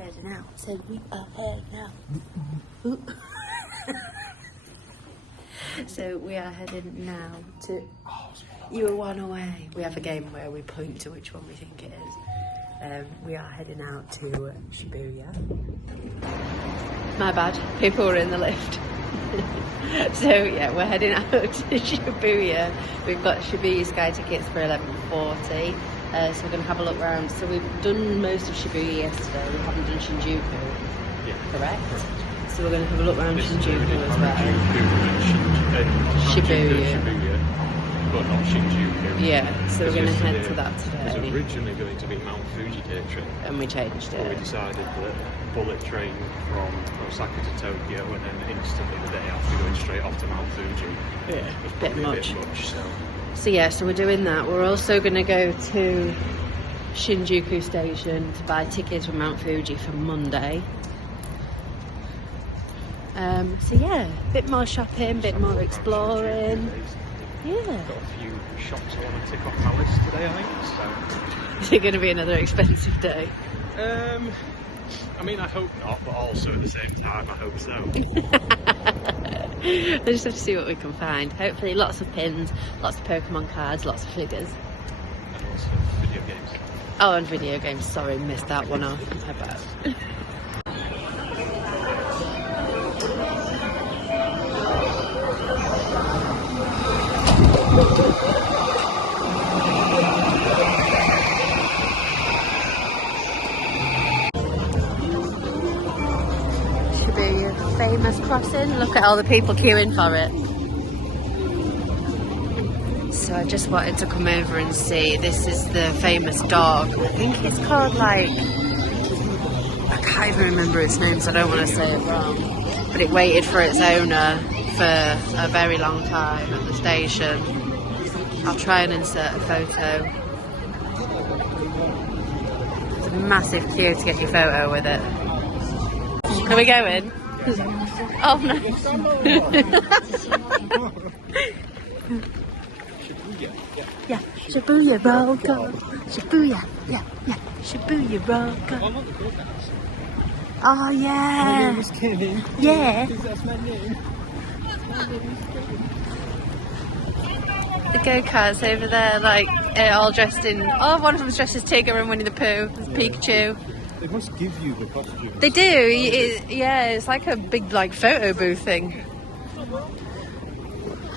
heading out. So we are heading out. So we are heading now to... You were one away. We have a game where we point to which one we think it is. We are heading out to Shibuya. My bad, people were in the lift. So yeah, we're heading out to Shibuya. We've got Shibuya Sky tickets for 11:40. So we're going to have a look around. So we've done most of Shibuya yesterday. We haven't done Shinjuku. Yeah. Correct? So we're going to have a look around Shinjuku as well. Shibuya. But not Shinjuku. Yeah, so we're going to head to that today. It was originally going to be Mount Fuji day trip. And we changed it. But we decided that bullet train from Osaka to Tokyo and then instantly the day after going straight off to Mount Fuji. Yeah, was bit probably much. A bit much. So yeah, so we're doing that. We're also going to go to Shinjuku station to buy tickets for Mount Fuji for Monday. So yeah, a bit more shopping, a bit more exploring. Yeah. Got a few shops I want to tick off my list today, I think. So. Is it going to be another expensive day? I mean, I hope not, but also at the same time, I hope so. I just have to see what we can find. Hopefully lots of pins, lots of Pokemon cards, lots of figures. And lots of video games. Oh, and video games. Sorry, missed that one off. My bad. Shibuya famous crossing. Look at all the people queuing for it. So I just wanted to come over and see. This is the famous dog. I think it's called like... I can't even remember its name, so I don't want to say it wrong. But it waited for its owner for a very long time at the station. I'll try and insert a photo. It's a massive queue to get your photo with it. Are we going? Oh no. Yeah, Shibuya roll call. Shibuya, yeah, Shibuya roll call. Oh yeah. My name is Kenny. Yeah. That's my name. The go-karts over there, like, all dressed in... Oh, one of them's dressed as Tigger and Winnie the Pooh, Pikachu. They must give you the costumes. They do, yeah, it's like a big, like, photo booth thing.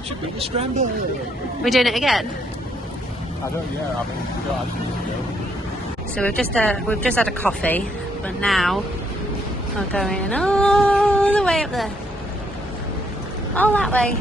Should be the scramble. We're doing it again? I don't, yeah, I mean, you don't actually need to go. So we've just had a coffee, but now we're going all the way up there. All that way.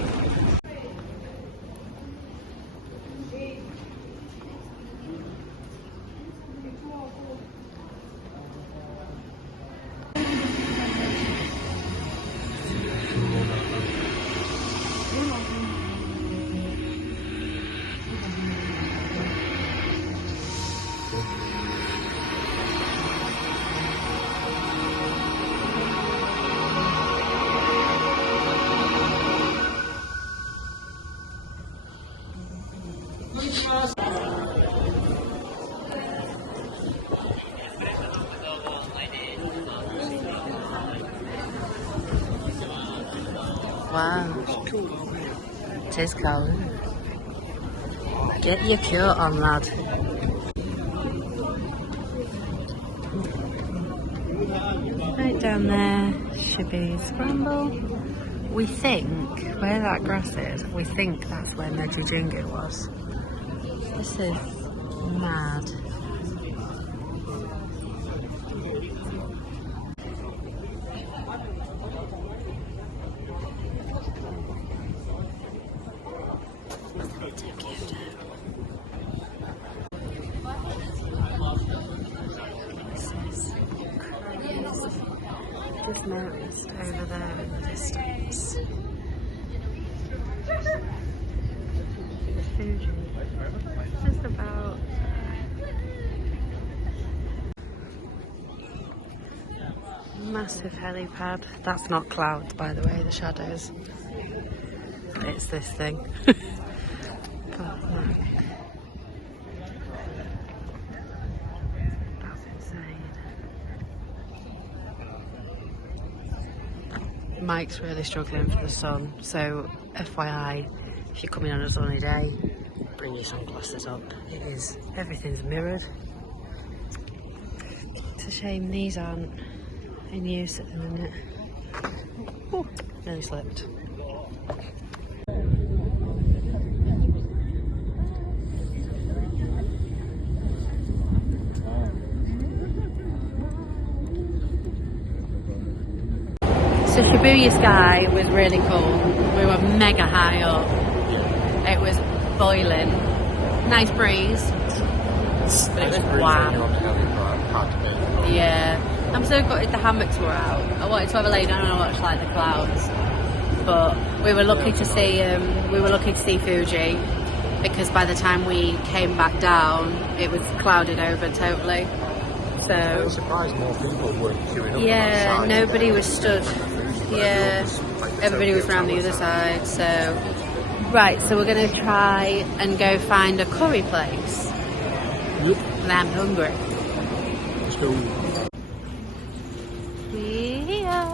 Wow, it is cold. Get your coat on, lad. Right down there, Shibuya Scramble. We think, where that grass is, we think that's where Nejijingu was. This is mad. Big mountains over there in the distance. Fuji. Just about massive helipad. That's not clouds, by the way, the shadows. It's this thing. God, look. That's insane. Mike's really struggling for the sun, so FYI, if you're coming on a sunny day, bring your sunglasses up. Everything's mirrored. It's a shame these aren't in use at the minute. Oh, nearly slipped. So Shibuya Sky was really cool. We were mega high up. It was boiling. Nice breeze. But it was wow. Yeah. I'm so gutted the hammocks were out. I wanted to have a lay down and watch like the clouds. But we were lucky to see Fuji, because by the time we came back down it was clouded over totally. So I was surprised more people weren't queuing up. Yeah, nobody was stood. Yeah, everybody was around the other side. So, right, so we're going to try and go find a curry place. Yep. And I'm hungry. Let's go. Yeah.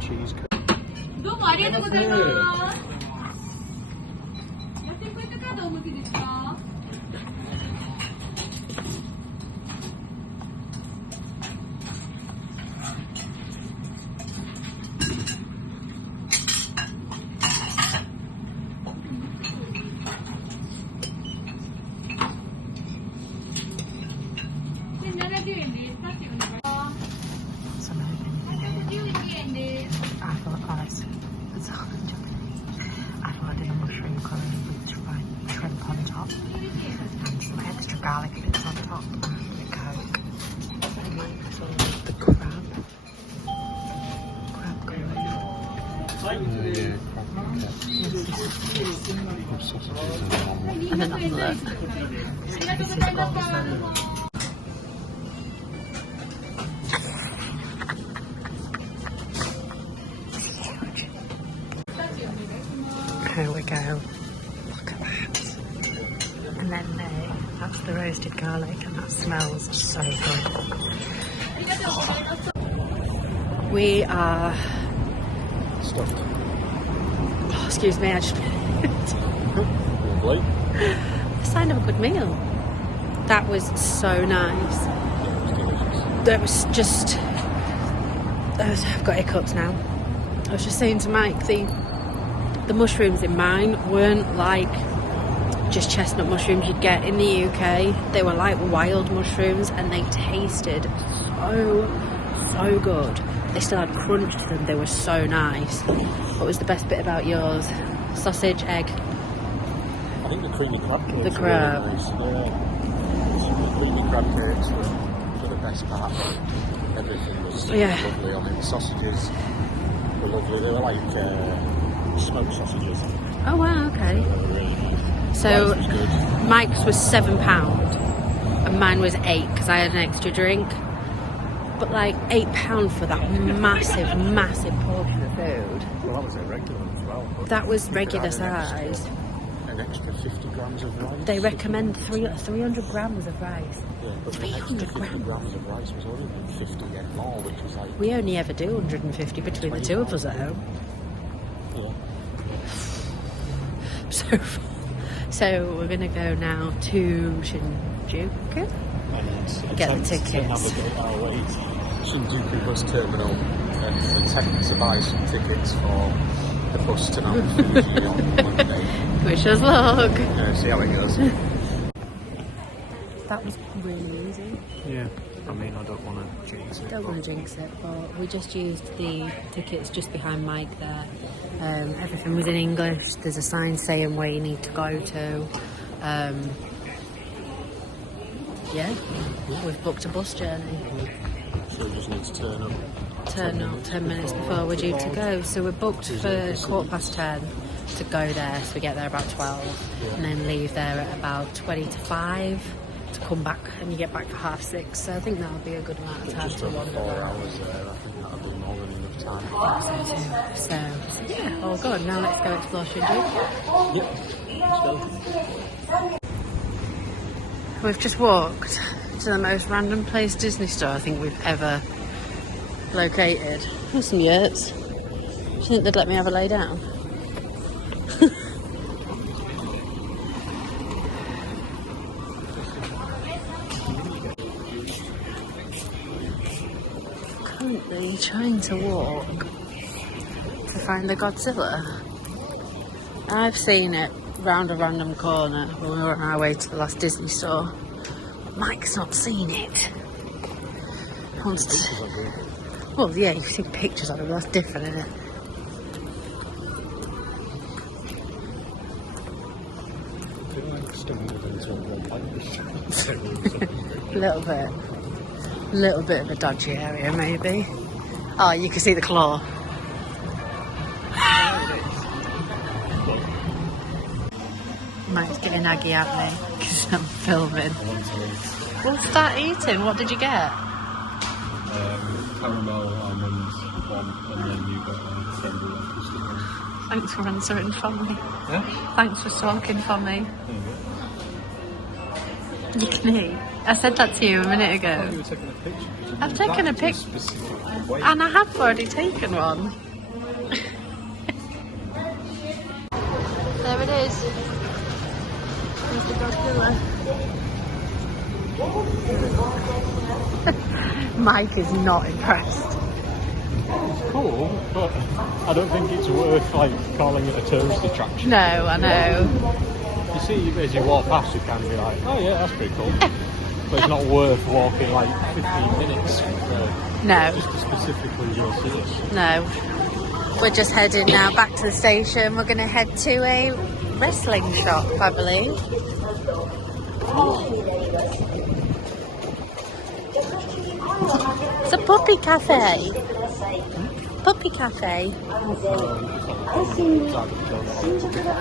Cheese. I've ordered a mushroom curry with shrimp on top and some extra garlic bits on top and a coke. And like the crab curry. And then omelette. This is awesome. Here we go. Look at that. And then that's the roasted garlic, and that smells so good. Oh. We are Stuffed. Oh, excuse me, I just Lovely. a sign of a good meal. That was so nice. That was just I've got hiccups now. I was just saying to Mike, the mushrooms in mine weren't like just chestnut mushrooms you'd get in the UK. They were like wild mushrooms, and they tasted so good. They still had crunch to them. They were so nice. What was the best bit about yours? Sausage, egg? I think the creamy crab cakes. The crab. Really nice. Yeah. The creamy crab cakes were the best part. Everything was lovely on it. The sausages were lovely. They were like smoked sausages. Oh wow, okay. They were really nice. So was good. Mike's was £7 and mine was £8 because I had an extra drink. But like £8 for that massive portion of food. Well, that was a regular as well. That was regular size. An extra 50 grams of rice. They recommend 300 grams of rice. Yeah, but 300 50 grams of rice was only 50 and more, which was like... We only ever do 150 between the two of us at home. Yeah. So we're going to go now to Shinjuku. And Get the attempt tickets. to navigate our way to Shinjuku bus terminal and attempt to buy some tickets for the bus to Mount Fuji on Monday. Wish us luck. See how it goes. That was really easy. Yeah, I mean, I don't want to jinx it. Don't want to jinx it, but we just used the tickets just behind Mike there. Everything was in English. There's a sign saying where you need to go to. Yeah, we've booked a bus journey. So we just need to turn up. Turn up 10 minutes before we're due to go. So we're booked for 10:15 to go there. So we get there about 12 and then leave there at about 20 to 5 to come back, and you get back for 6:30. So I think that'll be a good amount of time Just to over wander 4 around. hours there. I think that'll be more than enough time. So yeah, all good. Now let's go explore Shinjuku. Yep, let's go. We've just walked to the most random place Disney store I think we've ever located. There's some yurts. Do you think they'd let me have a lay down? Currently trying to walk to find the Godzilla. I've seen it round a random corner when we were on our way to the last Disney store. Mike's not seen it. Well, yeah, you've seen pictures of it, but that's different, isn't it? A little bit of a dodgy area, maybe. Oh, you can see the claw. Mike's getting aggy at me because I'm filming. We'll start eating. What did you get? Caramel almonds, one, and then you got Thanks for answering for me. Yeah? Thanks for talking for me. You can eat. I said that to you a minute ago. You were taking a picture. I've taken a picture. And I have already taken one. There it is. There's the Godzilla. Mike is not impressed. It's cool, but I don't think it's worth like calling it a tourist attraction. No, I know. You see, as you walk past, you can be like, oh yeah, that's pretty cool. But it's not worth walking like 15 minutes No. just to specifically go see it. No. We're just heading now back to the station. We're going to head to a wrestling shop, I believe. It's a puppy cafe. Puppy cafe.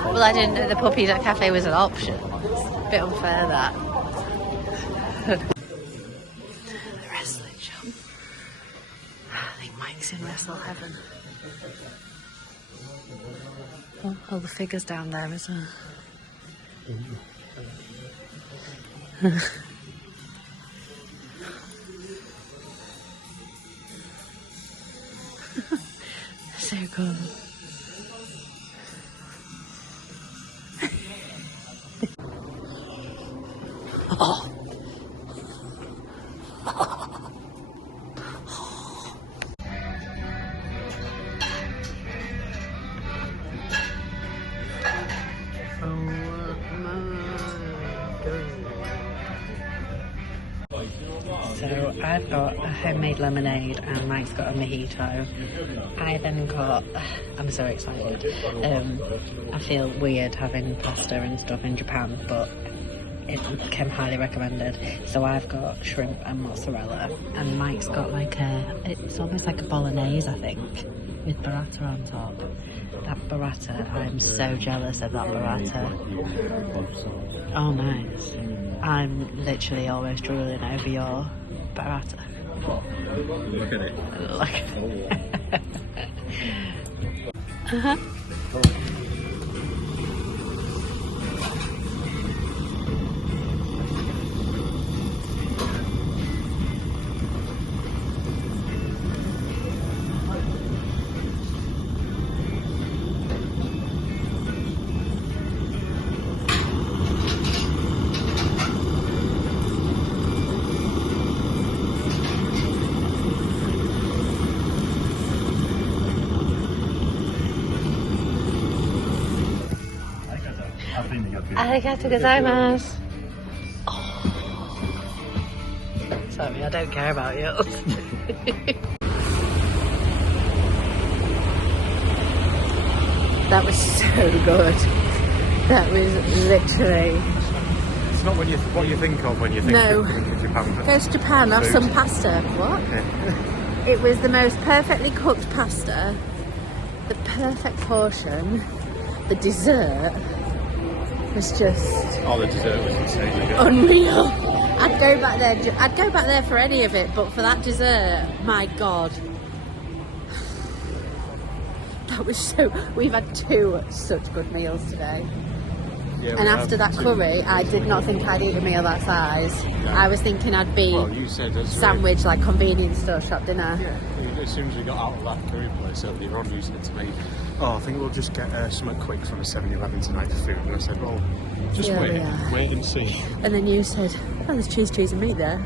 Well, I didn't know the puppy cafe was an option. It's a bit unfair, that. The wrestling shop. I think Mike's in wrestle heaven. Oh, all the figures down there as well. So cool. Oh. So I've got a homemade lemonade and Mike's got a mojito. I then got, I'm so excited. I feel weird having pasta and stuff in Japan, but it came highly recommended. So I've got shrimp and mozzarella, and Mike's got like it's almost like a bolognese, I think, with burrata on top. That burrata, I'm so jealous of that burrata. Oh, nice. I'm literally always drooling over your burrata. Look at it. Look. Uh-huh. Arigatou gozaimasu. Oh. Sorry, I don't care about yours. That was so good. That was literally... It's not what you think of when you think of Japan. Go to Japan, have some pasta. What? It was the most perfectly cooked pasta, the perfect portion, the dessert was just... Oh, the dessert was insanely good. Unreal. I'd go back there for any of it, but for that dessert, my God. That was so... We've had two such good meals today. Yeah, and after that curry, I did not think I'd eat a meal that size. I was thinking I'd be you said sandwich, like convenience store shop dinner. Yeah, as soon as we got out of that curry place earlier on, you said to me, I think we'll just get something quick from a 7-Eleven tonight for food. And I said, well, just wait and see. And then you said, oh, there's cheese and meat there.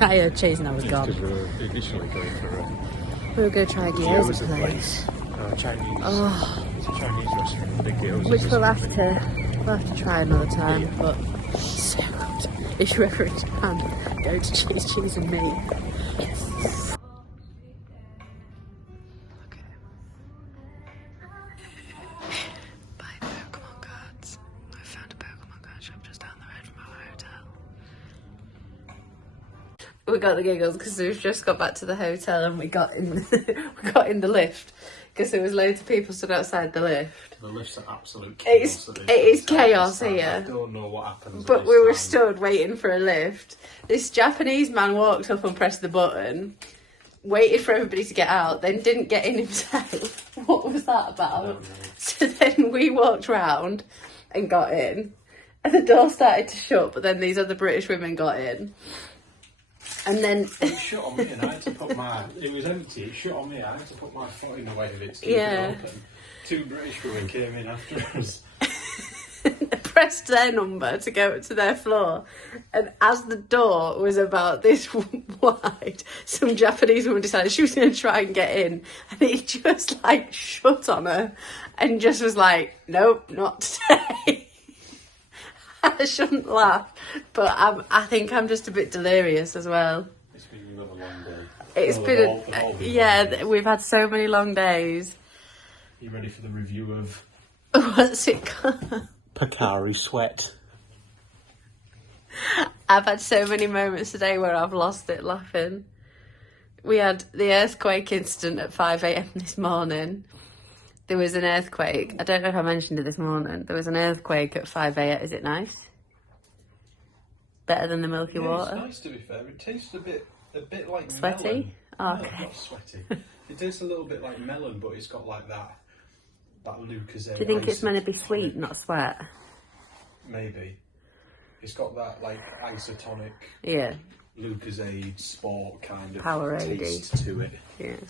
I heard cheese and I was gone. Because we were initially going for we were going to try a gyoza place. Chinese. Oh. It's a Chinese restaurant, big gyoza. Which we'll have to try another time, but so good. If you're ever in Japan, go to cheese and meat. Yes. Okay. Buy Pokemon cards. I found a Pokemon card shop just down the road from our hotel. We got the giggles because we've just got back to the hotel and we got in the lift because there was loads of people stood outside the lift. The lift's an absolute chaos. It is chaos here. I don't know what happens. But we were stood waiting for a lift. This Japanese man walked up and pressed the button, waited for everybody to get out, then didn't get in himself. What was that about? So then we walked round and got in, and the door started to shut, but then these other British women got in. And then it shut on me, and I had to put my. It was empty. It shut on me. I had to put my foot in the way of it to keep it open. 2 British women came in after us. Pressed their number to go up to their floor, and as the door was about this wide, some Japanese woman decided she was going to try and get in, and it just like shut on her, and just was like, "Nope, not today." I shouldn't laugh, but I think I'm just a bit delirious as well. It's been another long day. It's been we've had so many long days. You ready for the review of what's it called? Pocari Sweat. I've had so many moments today where I've lost it laughing. We had the earthquake incident at 5 a.m. this morning. There was an earthquake. I don't know if I mentioned it this morning. There was an earthquake at 5 a.m. Is it nice? Better than the milky water? It's nice, to be fair. It tastes a bit like sweaty? melon. Oh, no, okay. Not sweaty. It tastes a little bit like melon, but it's got like that Lucozade. Do you think it's meant to be sweet, not sweat? Maybe. It's got that like isotonic. Yeah. Lucozade sport kind of Powerade taste to it.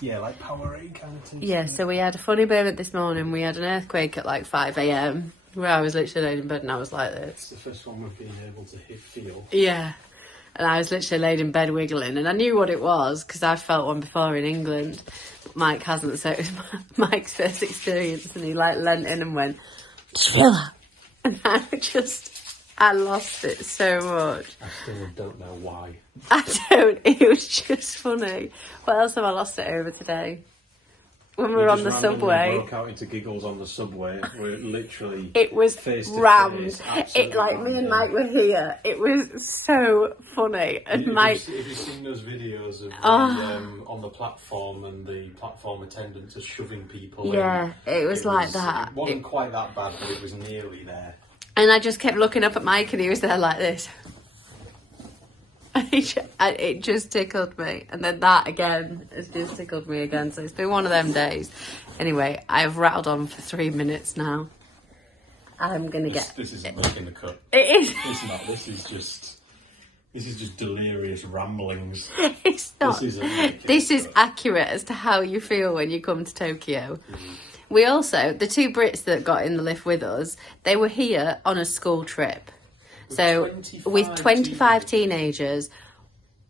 Yeah, like Powerade kind of taste. Yeah, so we had a funny moment this morning. We had an earthquake at like 5 a.m. where I was literally laid in bed and I was like this. It's the first one we've been able to feel. Yeah. And I was literally laid in bed wiggling, and I knew what it was because I felt one before in England. Mike hasn't, so it was Mike's first experience, and he like leant in and went, "Did you feel that?" And I lost it so much. I still don't know why. It was just funny. What else have I lost it over today? When we were on the subway. Broke out into giggles on the subway. We're literally. It was face to rammed. face, It like me and Mike were here. It was so funny. And Mike. Have you seen those videos of on the platform and the platform attendants are shoving people? Yeah, it was like that. It wasn't quite that bad, but it was nearly there. And I just kept looking up at Mike, and he was there like this. It just tickled me. And then that again has just tickled me again. So it's been one of them days. Anyway, I've rattled on for 3 minutes now. I'm going to get... This isn't making the cut. It is. It's not. This is just delirious ramblings. It's not. This is accurate as to how you feel when you come to Tokyo. Mm-hmm. We also, the 2 Brits that got in the lift with us, they were here on a school trip. With 25 teenagers,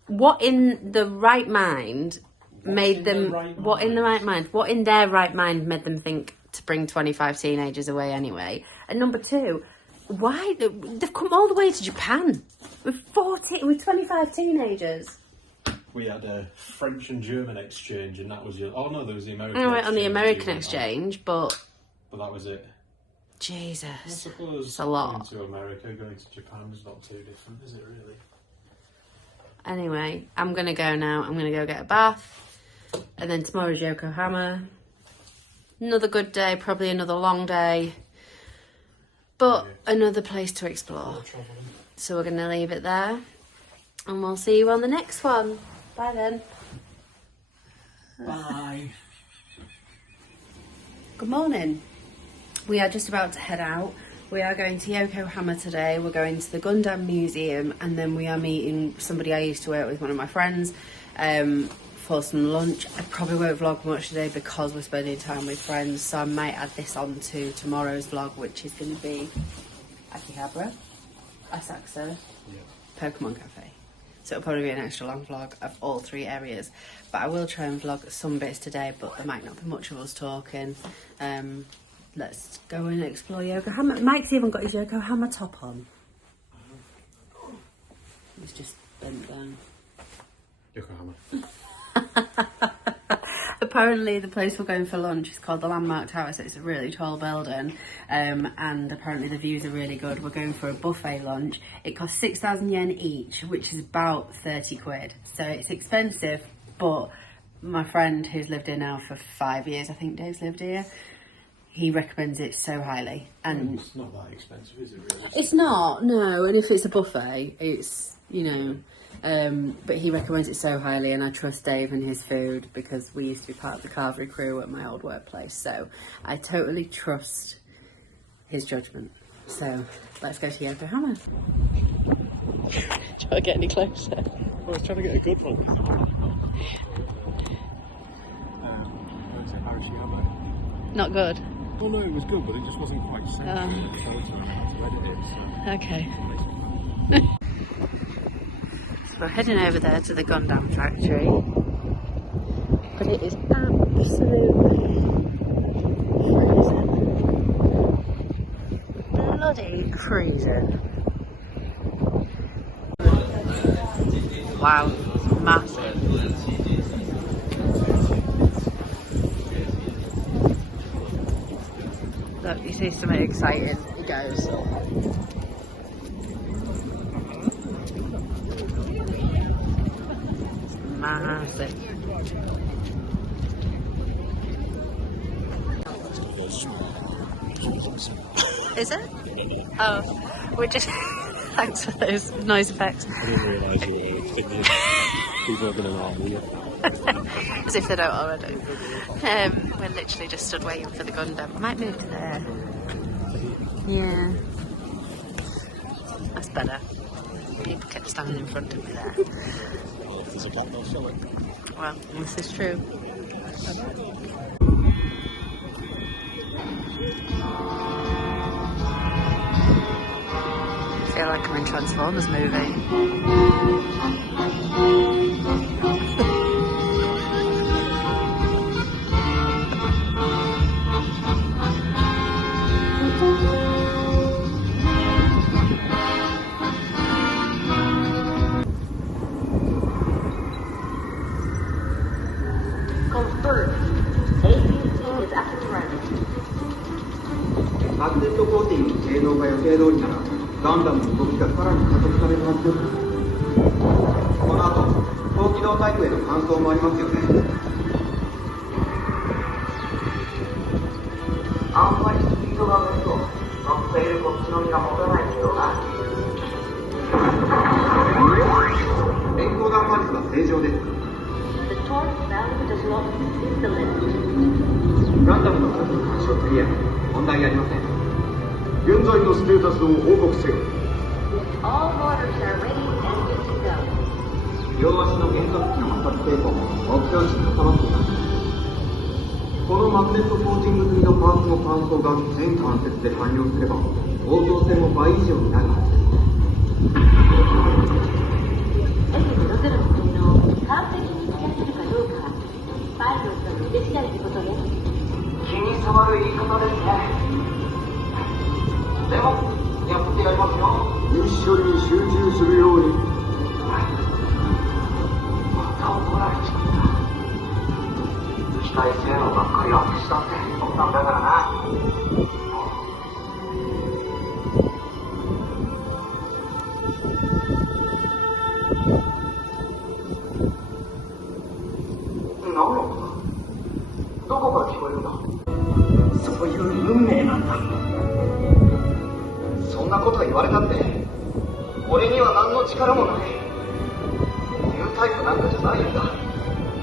what in their right mind made them think to bring 25 teenagers away anyway? And number 2, why they've come all the way to Japan with 25 teenagers. We had a French and German exchange, and that was there was the American. I went on the American exchange, but that was it. Jesus, I suppose it's a lot. Going to America, going to Japan is not too different, is it really? Anyway, I'm gonna go now. I'm gonna go get a bath, and then tomorrow's Yokohama. Another good day, probably another long day, but another place to explore. So we're gonna leave it there, and we'll see you on the next one. Bye then. Bye. Good morning. We are just about to head out. We are going to Yokohama today. We're going to the Gundam Museum, and then we are meeting somebody I used to work with, one of my friends, for some lunch. I probably won't vlog much today because we're spending time with friends, so I might add this on to tomorrow's vlog, which is going to be Akihabara, Asakusa, Pokemon Cafe. So it'll probably be an extra long vlog of all 3 areas. But I will try and vlog some bits today, but there might not be much of us talking. Let's go and explore Yokohama. Mike's even got his Yokohama top on. He's just bent down. Yokohama. Apparently the place we're going for lunch is called the Landmark Tower, so it's a really tall building, and apparently the views are really good. We're going for a buffet lunch. It costs 6,000 yen each, which is about 30 quid. So it's expensive, but my friend who's lived here now for 5 years, I think Dave's lived here, he recommends it so highly. And it's not that expensive, is it really? It's not, no, and if it's a buffet, it's, you know, but he recommends it so highly, and I trust Dave and his food because we used to be part of the carvery crew at my old workplace, so I totally trust his judgment. So let's go to Yokohama. Do you want to get any closer? I was trying to get a good one. Not good. Well, no, it was good, but it just wasn't quite Okay. So we're heading over there to the Gundam factory, but it is absolutely bloody freezing. Wow, massive. Look, you see something exciting, he goes. Massive. Is it? Oh, we're just... Thanks for those noise effects. I didn't realise you were thinking people are going to argue you. As if they don't already. We're literally just stood waiting for the Gundam. I might move to there. Yeah. That's better. People kept standing in front of me there. Well, if there's a black, they'll show it. Well, this is true. I feel like I'm in Transformers movie. Confirmed. A18 is Akihabara. マグネットコーティングの性能が予定通りならガンダムの動きがさらに加速されるはずです。この後高機動タイプへの換装もありますよね。あんまりスピードが上ると乗っているこっちの身が持たないけどな。エンコーダーパルスは正常です。 The torque value does not exceed the limit. ガンダムの数の干渉クリア。問題ありません。現在のステータスを報告せよ。All orders are ready and good to go. 両足の変速機の発達成功も目標値に収まっています。このマグネットコーティング済みのパーツの乾燥が全関節で完了すれば応答性も倍以上になるはずです。F00の性能を完璧に付き合ってるかどうかパイロットの腕次第ってことね。気に障る言い方ですね。でもやってやりますよ。ミッションに集中するように。また怒られちゃった。機械性能ばっかりアップしたってそんなんだからな。何のことだ。どこから聞こえるんだ。そういう運命なんだ。そんなこと言われたって俺には何の力もない。ニュータイプなんかじゃないんだ。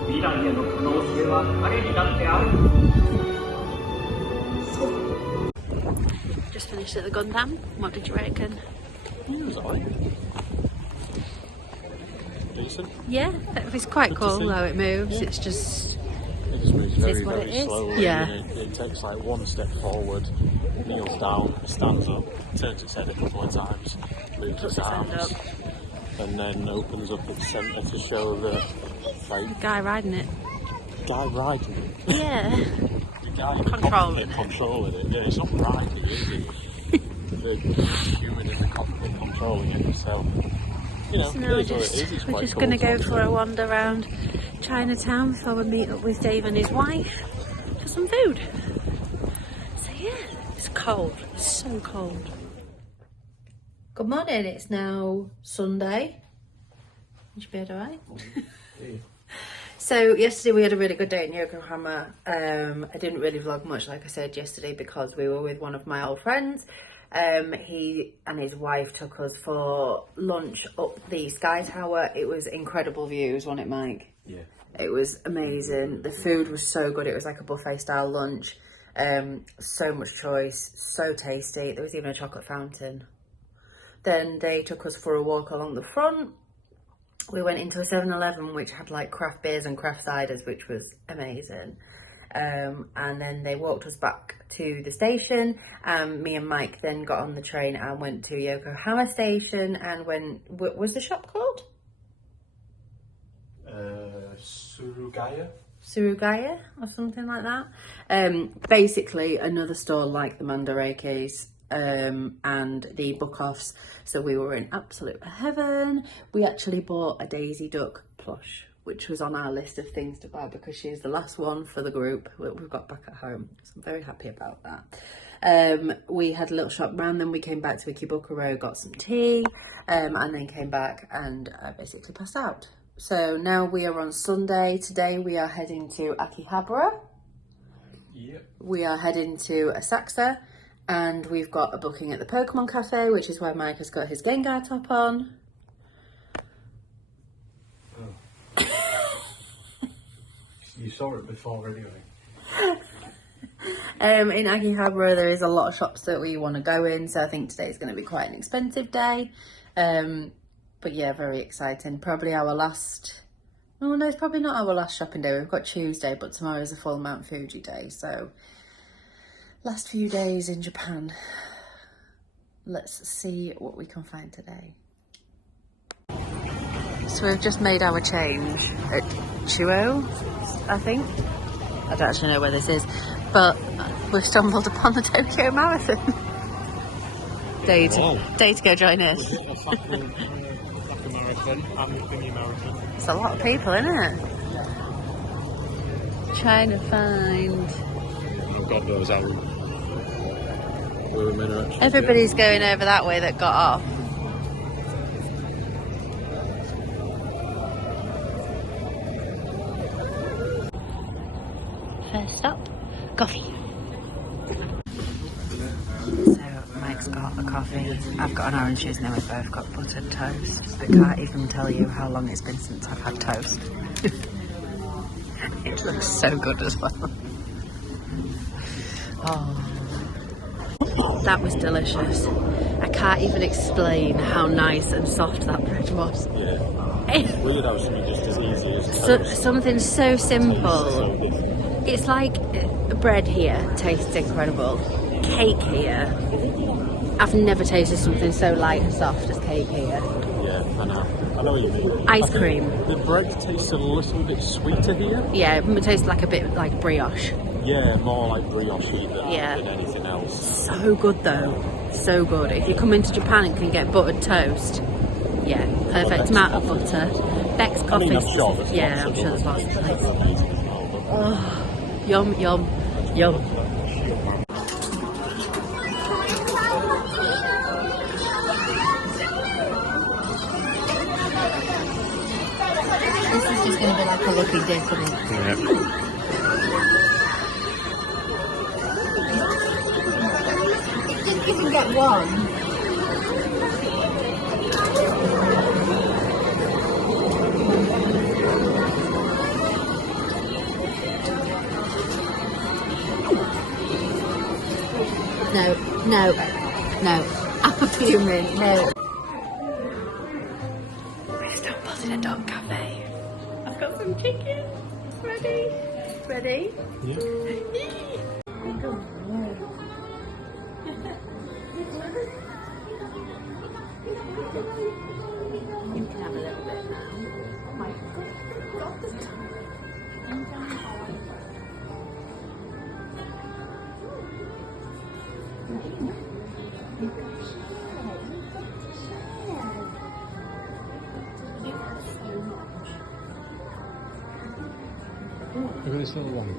未来への可能性は彼にだってある。そう。Just finished at the Gundam. What did you reckon? Yeah, it was alright. Decent. Yeah, it's quite Good to cool see. how it moves. Yeah. It's just It just moves Is very, what very it is? slowly. Yeah. And it takes like one step forward, kneels down, stands up, turns its head a couple of times, moves its arms, and then opens up its centre to show the like, guy riding it. guy riding it. Yeah. The guy Controlling it. controlling it. Yeah, it's not riding it, is it? The human in the cockpit controlling it. So, you know, So it now is what it is. It's we're quite just cool going to to go watch for it. a wander around Chinatown before we meet up with Dave and his wife for some food. So yeah, it's cold. It's so cold. Good morning. It's now Sunday. You should be alright. So yesterday we had a really good day in Yokohama. I didn't really vlog much, like I said yesterday, because we were with one of my old friends. He and his wife took us for lunch up the Sky Tower. It was incredible views, wasn't it, Mike? Yeah. It was amazing. The food was so good. It was like a buffet style lunch. So much choice, so tasty. There was even a chocolate fountain. Then they took us for a walk along the front. We went into a 7-Eleven which had like craft beers and craft ciders, which was amazing. And then they walked us back to the station. Me and Mike then got on the train and went to Yokohama station and went, what was the shop called? Surugaya or something like that. Basically another store like the Mandarakis and the book-offs. So we were in absolute heaven. We actually bought a Daisy Duck plush, which was on our list of things to buy because she's the last one for the group that we've got back at home. So I'm very happy about that. We had a little shop round, then we came back to Akihabara, got some tea, and then came back and basically passed out. So now we are on Sunday. Today we are heading to Akihabara. Yep. We are heading to Asakusa, and we've got a booking at the Pokemon Cafe, which is why Mike has got his Gengar top on. You saw it before anyway. In Akihabara there is a lot of shops that we want to go in, so I think today's going to be quite an expensive day. But yeah, very exciting. Probably our last... Oh no, it's probably not our last shopping day. We've got Tuesday, but tomorrow is a full Mount Fuji day, so... Last few days in Japan. Let's see what we can find today. So we've just made our change at Chuo, I think. I don't actually know where this is, but we've stumbled upon the Tokyo Marathon. Day to go join us. It's a lot of people, isn't it? Trying to find... God knows how we're meant to Everybody's going over that way that got off. First stop, coffee. So Mike's got a coffee, I've got an orange juice, and then we've both got buttered toast. I can't even tell you how long it's been since I've had toast. It looks so good as well. Oh, that was delicious. I can't even explain how nice and soft that bread was. Yeah. It's weird how something just as easy as toast. Something so simple. So different. It's like bread here tastes incredible. Cake here. I've never tasted something so light and soft as cake here. Yeah, I know what you mean. Ice cream. The bread tastes a little bit sweeter here. Yeah, it tastes like a bit like brioche. Yeah, more like brioche than Yeah. anything else. So good though. So good. If you come into Japan and can get buttered toast, yeah, perfect amount of butter. Beck's coffee. I'm sure there's Yeah, I'm sure there's lots of places. Oh, yum, yum, yum. This is just going to be like a lucky dip, isn't it? Yeah. You can get one. No. No. No. I'm fuming. No. We've stumbled in a dog cafe. I've got some chicken. Ready? Ready? Yeah. You can have a little bit now. Oh my god. Look at this little one.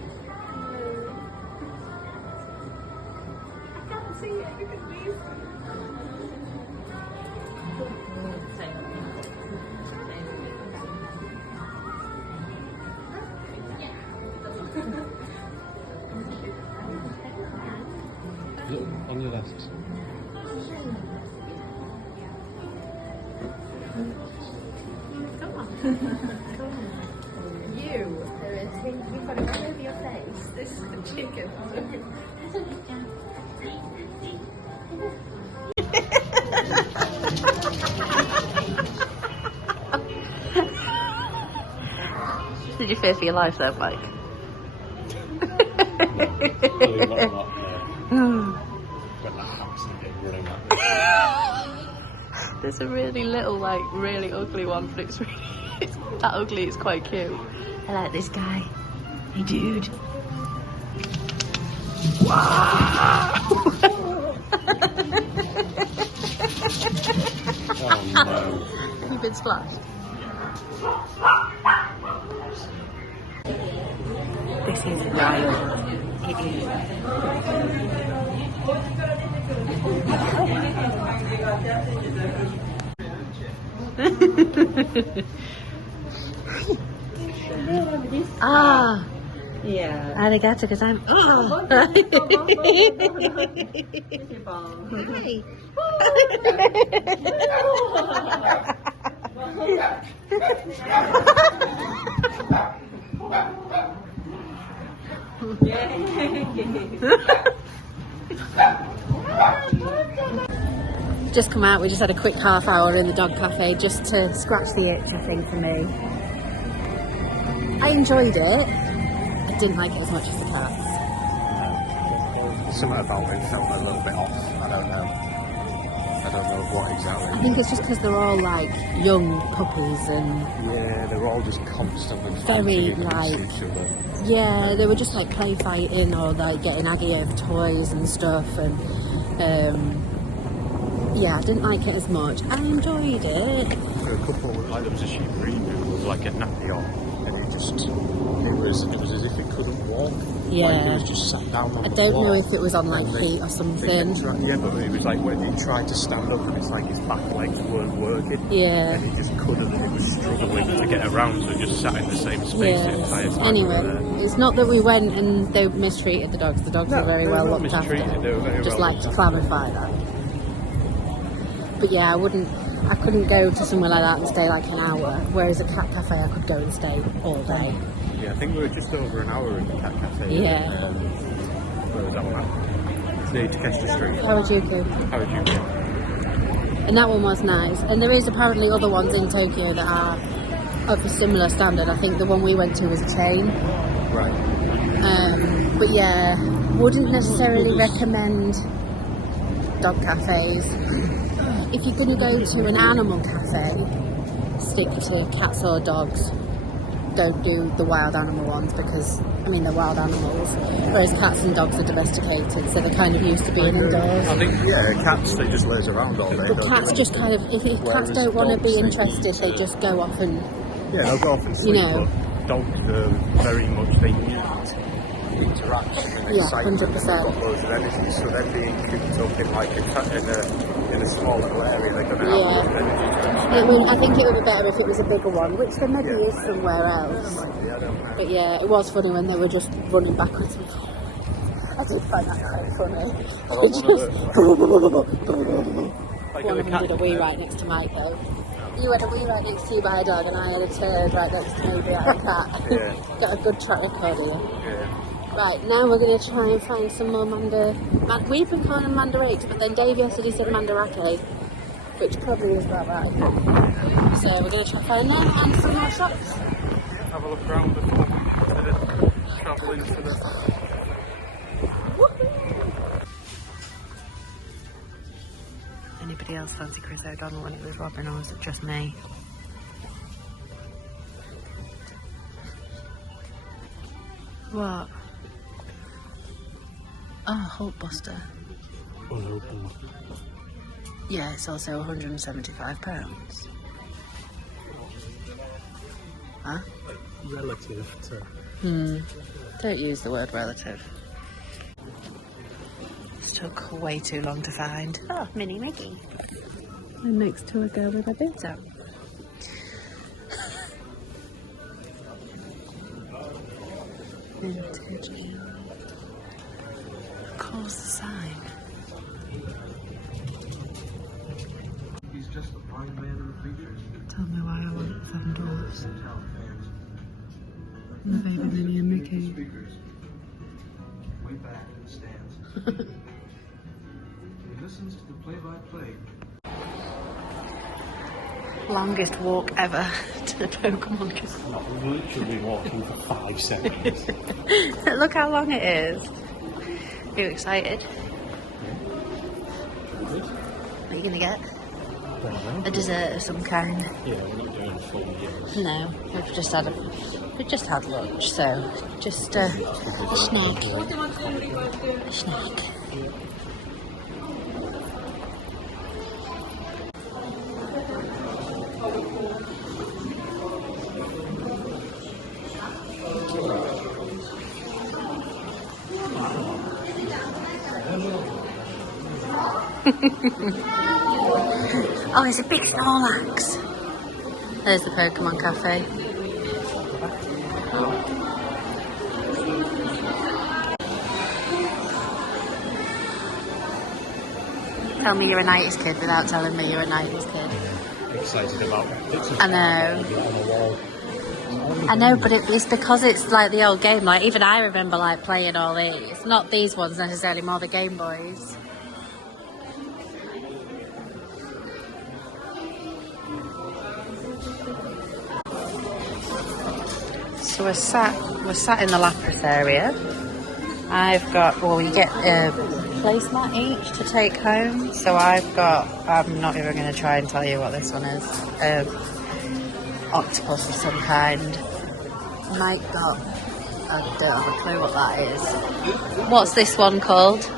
Look on your left. You've got it right over your face. This is the chicken. Did you fear for your life there, Mike? There's a really little, like, really ugly one, but it's that ugly, it's quite cute. I like this guy. Hey, dude. Wow! Oh no. You've been splashed. This is wild. It is. Ah, Yeah. arigato, because I'm. Oh. Just come out. We just had a quick half hour in the dog cafe just to scratch the itch, I think, for me. I enjoyed it. I didn't like it as much as the cats. Something about it felt a little bit off. I don't know what exactly. I think it's just because they're all like young puppies and Yeah, they were all just constantly very fighting like against each other. yeah, they were just like play fighting or like getting aggy of toys and stuff, and yeah, I didn't like it as much. I enjoyed it. For a couple, like there was a Shibuya with like a nappy on, and it was as if it couldn't walk. Yeah. Like it was just sat down on I the don't floor. know if it was on like And heat or they something. kept trying- yeah, but it was like when he tried to stand up, and it's like his back legs weren't working. Yeah. And he just couldn't, and he was struggling to get around, so he just sat in the same space the entire time. Anyway, it's not that we went and they mistreated the dogs. The dogs were very they well were not looked after. mistreated, they were very Just well like to looked clarify that. But yeah, I couldn't go to somewhere like that and stay like an hour. Whereas a cat cafe, I could go and stay all day. Yeah, I think we were just over an hour in the cat cafe. Yeah. Where was that one at? It's near Takeshita Street. Harajuku. Harajuku. And that one was nice. And there is apparently other ones in Tokyo that are of a similar standard. I think the one we went to was a chain. Right. But yeah, wouldn't necessarily recommend dog cafes. If you're going to go to an animal cafe, stick to cats or dogs. Don't do the wild animal ones because, I mean, they're wild animals. Whereas cats and dogs are domesticated, so they're kind of used to being indoors. I think, cats, they just laze around all day. But cats just kind of, if cats don't want to be interested, they just go off and... Yeah, they'll go off and sleep, know. but dogs are very much, they need interaction and Yeah, excitement. 100%. They've got loads of energy, so they're being cooped up in like in a small little area, they're going to have enough energy to I think it would be better if it was a bigger one, which there maybe is somewhere else. I don't know. But yeah, it was funny when they were just running backwards and forwards. I did find that quite funny. One of them did a wee right next to Mike though. You had a wee right next to you by a dog and I had a turd right next to me behind a cat. Yeah. Got a good track record here. Yeah. Right, now we're going to try and find some more we've been calling them mandarakes, but then Dave yesterday said mandarake, which probably is about right. So we're going to try and find them and some more shops. Have a look around before travel into the... Anybody else fancy Chris O'Donnell when it was Robin, or was it just me? What? Oh, Hulkbuster. Yeah, it's also £175. Huh? Relative to... Don't use the word relative. This took way too long to find. Oh, Minnie Mickey. And next to a girl with her boots out. Vintage. Calls the sign. He's just a fine man in the features. Tell me why I want 7 dwarfs. The baby Minnie and Mickey. Way back in the stands. He listens to the play-by-play. Longest walk ever to the Pokemon Cafe. Not literally walking for 5 seconds. Look how long it is. Are you excited? What are you gonna get? A dessert of some kind? Yeah, we're not doing full meals. No, we've just had lunch, so just a snack. A snack. Oh, there's a big Snorlax. There's the Pokemon Cafe. Tell me you're a 90s kid without telling me you're a 90s kid. Excited about it. I know, but it's because it's like the old game. Like even I remember like playing all these. Not these ones necessarily, more the Game Boys. So we're sat in the Lapras area. I've got, well, you get a placemat each to take home. So I'm not even going to try and tell you what this one is. Octopus of some kind. Mike got, I don't have a clue what that is. What's this one called?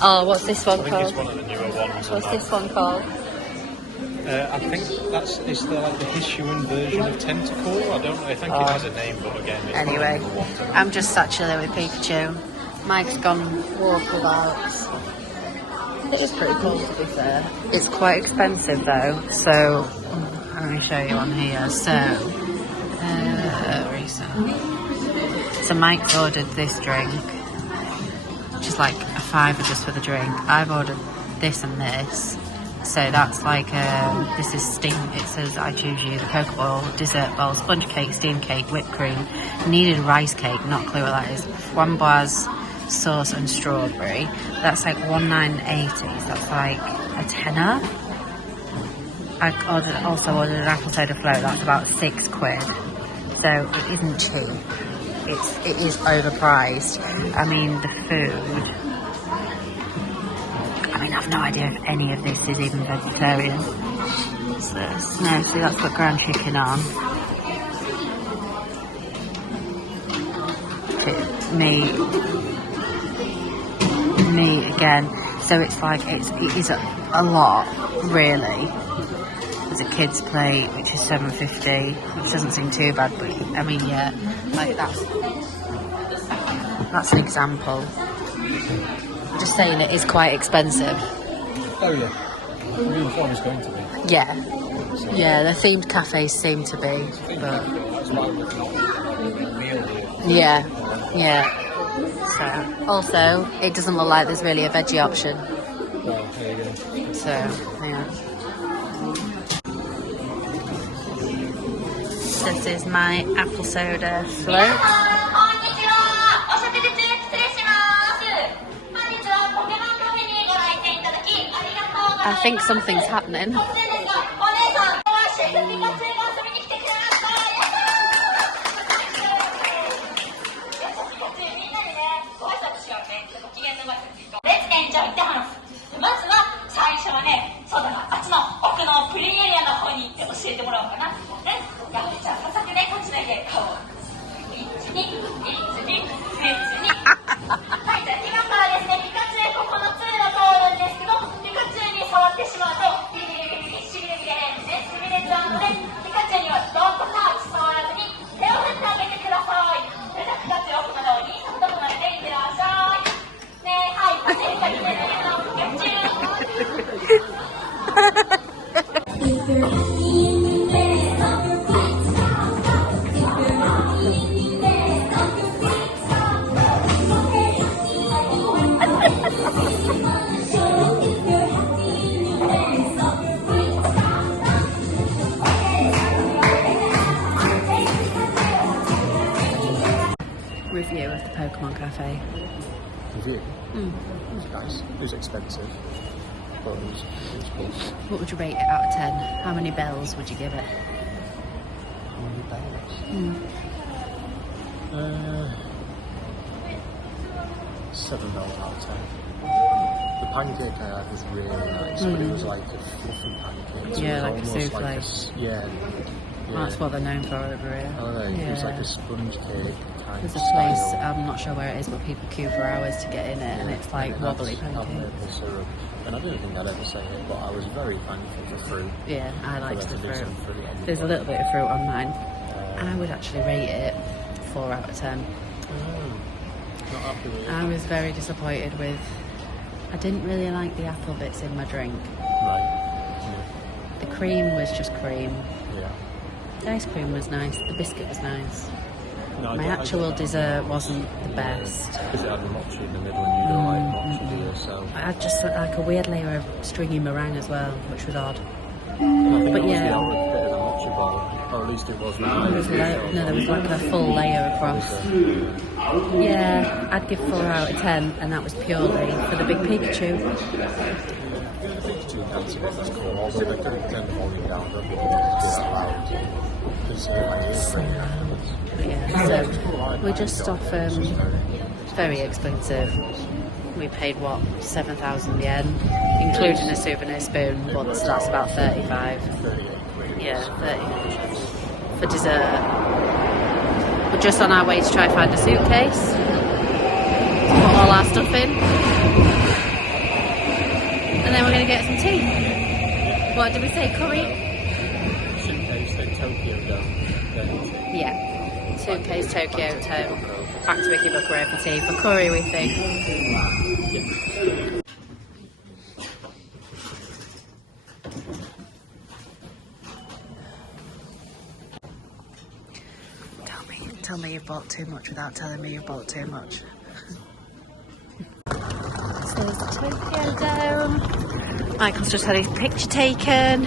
Oh, what's this one called? It's one of the newer ones. What's this one called? I think it's the Hisuian version of Tentacle. I don't know. I think it has a name, but again, it's Anyway, not in the water. I'm just sat chilling with Pikachu. Mike's gone walkabouts. It is pretty cool, to be fair. It's quite expensive though, so let me show you on here. So Mike's ordered this drink, which is like a £5 just for the drink. I've ordered this and this. So that's like, this is steam, it says I choose you, the Cocoa Bowl, dessert bowl, sponge cake, steam cake, whipped cream, kneaded rice cake, not clue what that is, framboise sauce and strawberry. That's like $1.980, so that's like a tenner. I also ordered an apple soda float, that's about £6. So it isn't cheap, it is overpriced. I mean, the food, I've no idea if any of this is even vegetarian. What's this? No, see, that's got ground chicken on. Meat again. So it's like it is a lot, really. There's a kids' plate, which is $7.50, which doesn't seem too bad, but I mean, yeah, like that's an example. Just saying it is quite expensive. Oh yeah, the uniform is going to be. Yeah, the themed cafes seem to be, but yeah. So also, it doesn't look like there's really a veggie option. Well, there you go. So yeah. This is my apple soda float. I think something's happening. Review of the Pokemon Cafe. Review? It was nice. It was expensive, but it was cool. What would you rate it out of 10? How many bells would you give it? How many bells? 7 bells out of 10. The pancake I had was really nice, but it was like a fluffy pancake. So Yeah, it like a was almost souffle. Yeah. That's what they're known for over here. Oh, no, it was like a sponge cake kind There's of a place, style. I'm not sure where it is, but people queue for hours to get in it, and it's like And it wobbly had pancakes. maple syrup. And I didn't think I'd ever say it, but I was very thankful for fruit. Yeah, I For liked them the to do fruit. some fruit on the There's a plate. little bit of fruit on mine. I would actually rate it 4 out of 10. Not happy with it. I was very disappointed with. I didn't really like the apple bits in my drink. Right. The cream was just cream. Yeah. The ice cream was nice. The biscuit was nice. No, I My don't- actual dessert wasn't the best. Because it had the mochi in the middle and you don't like mochi, do you? So I had just like a weird layer of stringy meringue as well, which was odd. I think But it was yeah. the only bit of the mochi bowl, or at least it was when I There was there was like a full layer across. Yeah, I'd give 4 out of 10, and that was purely for the big Pikachu. Pikachu dancing it was cool, although they couldn't turn the volume down, but they didn't do that loud. Because my ears ringing afterwards. But yeah, so we're just off. It's very expensive. We paid what, 7,000 yen, including a souvenir spoon. Well, so that's about 35. 38 quid. Yeah, 30 for dessert. We're just on our way to try and find a suitcase to put all our stuff in, and then we're going to get some tea. What did we say, curry? Suitcase, then Tokyo Dome, then Yeah, suitcase, Tokyo, back to Akihabara for tea. For curry, we think. Tell me you've bought too much without telling me you've bought too much. So there's the Tokyo Dome. Michael's just had his picture taken.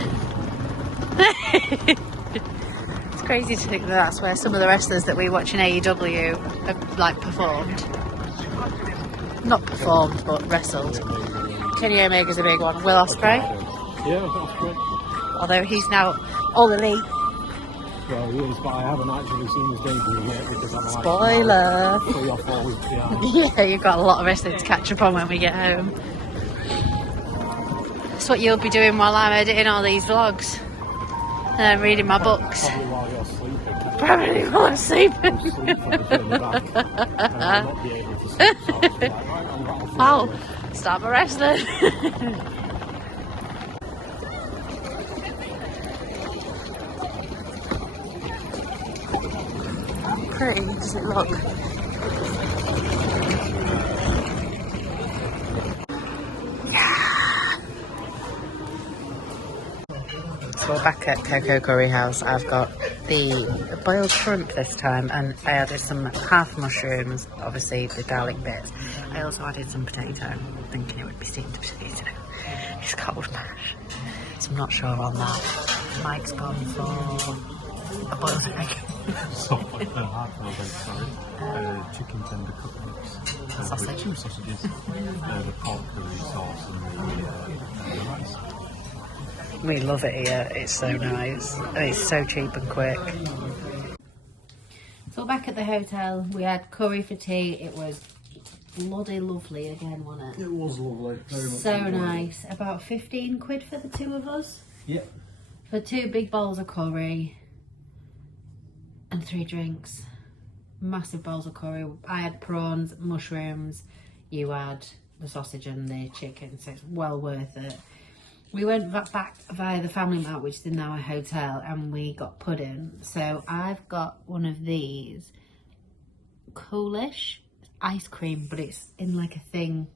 It's crazy to think that that's where some of the wrestlers that we watch in AEW have like performed. Not performed, but wrestled. Kenny Omega's a big one. Will Ospreay, Yeah, that's great. although he's now all elite. Well, he is, but I haven't actually seen his debut yet because I'm like Spoiler. 3 or 4 weeks behind. Yeah, you've got a lot of wrestling to catch up on when we get home. That's what you'll be doing while I'm editing all these vlogs. And I'm reading my books. Probably while you're sleeping. Probably while I'm sleeping. I'll sleep from the back. And I'll not be able to sleep. So I'll be like, right, I'm rattled through I'll it. start my wrestling. Pretty, does it look? So we're back at Coco Curry House. I've got the boiled shrimp this time, and I added some half mushrooms, obviously the garlic bits. I also added some potato, thinking it would be steamed potato. It's cold mash, so I'm not sure on that. Mike's gone for a boiled egg. Hard-boiled eggs, sorry. Chicken tender cutlettes. Sausage. 2 sausages. The pork curry sauce and the rice. We love it here. It's so nice. And it's so cheap and quick. So back at the hotel, we had curry for tea. It was bloody lovely again, wasn't it? It was lovely. Very much So enjoyed it. nice. About 15 quid for the 2 of us. Yep. For 2 big bowls of curry and 3 drinks. Massive bowls of curry. I had prawns, mushrooms. You had the sausage and the chicken, so it's well worth it. We went back via the Family Mart, which is in our hotel, and we got pudding. So I've got one of these coolish ice cream, but it's in like a thing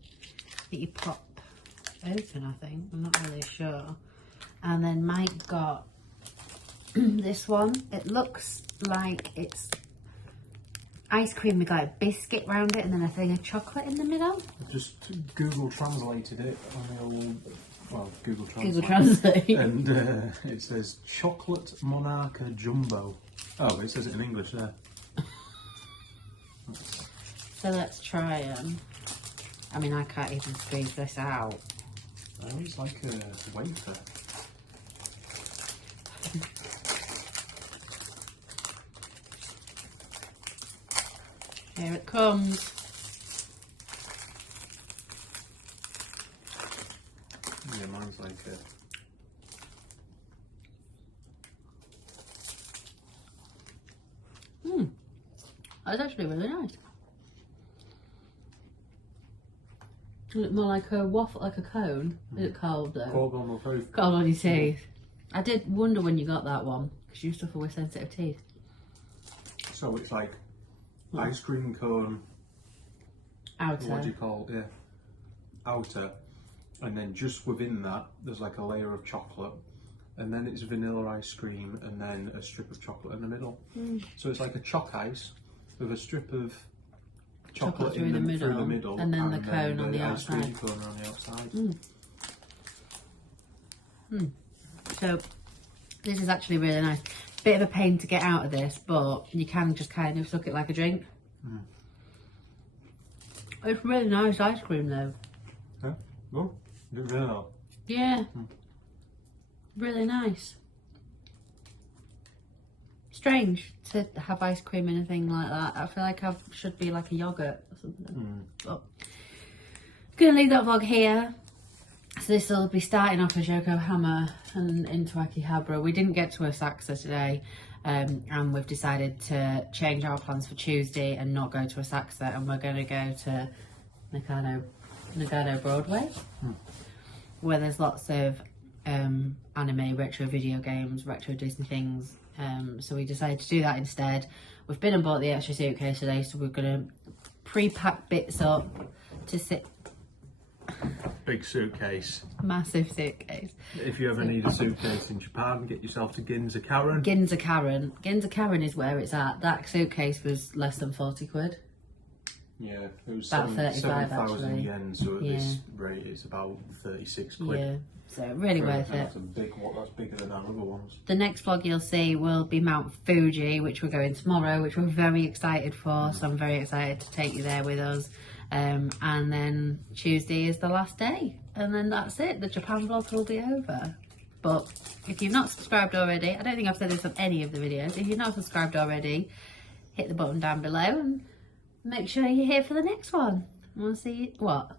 that you pop open, I think. I'm not really sure. And then Mike got this one. It looks like it's ice cream with like a biscuit round it and then a thing of chocolate in the middle. Just Google translated it on the old, well, Google Translate. Google Translate. And it says chocolate monarcha jumbo. Oh, it says it in English there. So let's try them. I mean, I can't even squeeze this out. Oh, it's like a wafer. Here it comes. Yeah, mine's like a... That's actually really nice. Is it more like a waffle, like a cone? Is it cold though? Cold on my teeth. Cold on your teeth. I did wonder when you got that one, because you suffer with sensitive teeth. So it's like ice cream cone. Outer. What do you call it? Yeah. Outer. And then just within that, there's like a layer of chocolate. And then it's vanilla ice cream and then a strip of chocolate in the middle. So it's like a choc ice with a strip of chocolate through the middle, through the middle, and then the cone on the ice cream outside. cone on the outside. So this is actually really nice. Bit of a pain to get out of this, but you can just kind of suck it like a drink. It's really nice ice cream though. Yeah. Oh, it's really nice. Yeah. Really nice. Strange to have ice cream in a thing like that. I feel like I should be like a yogurt or something. But gonna leave that vlog here. So this will be starting off as Yokohama and into Akihabara. We didn't get to Osaka today, and we've decided to change our plans for Tuesday and not go to Osaka, and we're going to go to Nagano Broadway, where there's lots of anime, retro video games, retro Disney things. So we decided to do that instead. We've been and bought the extra suitcase today, so we're going to pre-pack bits up to sit. Big suitcase. Massive suitcase. If you ever need a suitcase in Japan, get yourself to Ginza Karen. Ginza Karen. Ginza Karen is where it's at. That suitcase was less than 40 quid. Yeah, it was About 35 7,000 actually. yen, so at Yeah. this rate it's about 36 quid. Yeah, so really worth it. That's a big one, that's bigger than our other ones. The next vlog you'll see will be Mount Fuji, which we're going tomorrow, which we're very excited for. So I'm very excited to take you there with us. And then Tuesday is the last day. And then that's it. The Japan vlog will be over. But if you've not subscribed already, I don't think I've said this on any of the videos. If you've not subscribed already, hit the button down below and make sure you're here for the next one. We'll see you. What?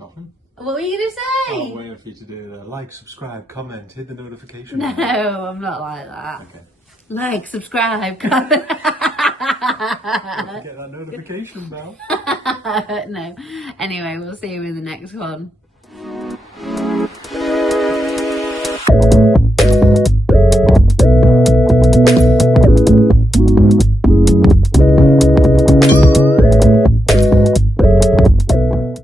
Nothing. What were you going to say? I'm waiting for you to do the like, subscribe, comment, hit the notification No, bell. I'm not like that. Okay. Like, subscribe, comment. Don't forget that notification bell. No. Anyway, we'll see you in the next one.